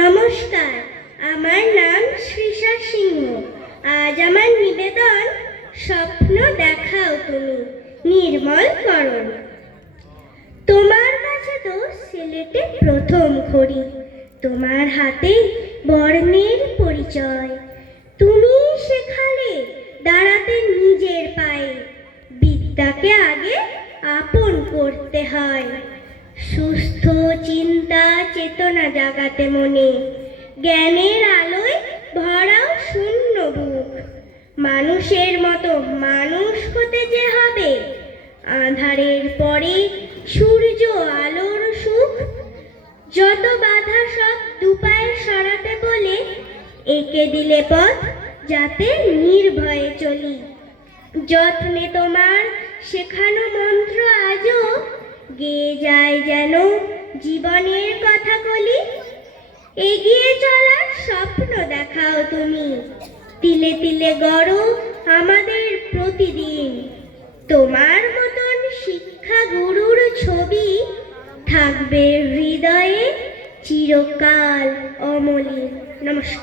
নমস্কার, আমার নাম শ্রীষা সিংহ। আজ আমার নিবেদন স্বপ্ন দেখাও তুমি নির্মল করণ। তোমার কাছে তো সিলেটে প্রথম ঘড়ি, তোমার হাতে বর্ণের পরিচয়। তুমি শেখালে দাঁড়াতে নিজের পায়ে, বিদ্যাকে আগে আপন করতে হয়। সুস্থ চিন্তা চেতনা জাগাতে মনে, জ্ঞানের আলোয় ভরাও শূন্য বুক। মানুষের মতো মানুষ হতে যে হবে, আঁধারের পরে সূর্য আলোর সুখ। যত বাধা সব দুপায়ে সরাতে বলে, এঁকে দিলে পথ যাতে নির্ভয়ে চলি। যত্নে তোমার শেখানো মন্ত্র আজও গেয়ে যায় যেন জীবনের কথা কলি। এগিয়ে চলার স্বপ্ন দেখাও তুমি, তিলে তিলে গড়ো আমাদের প্রতিদিন। তোমার মতন শিক্ষা গুরুর ছবি থাকবে হৃদয়ে চিরকাল অমলিন। নমস্কার।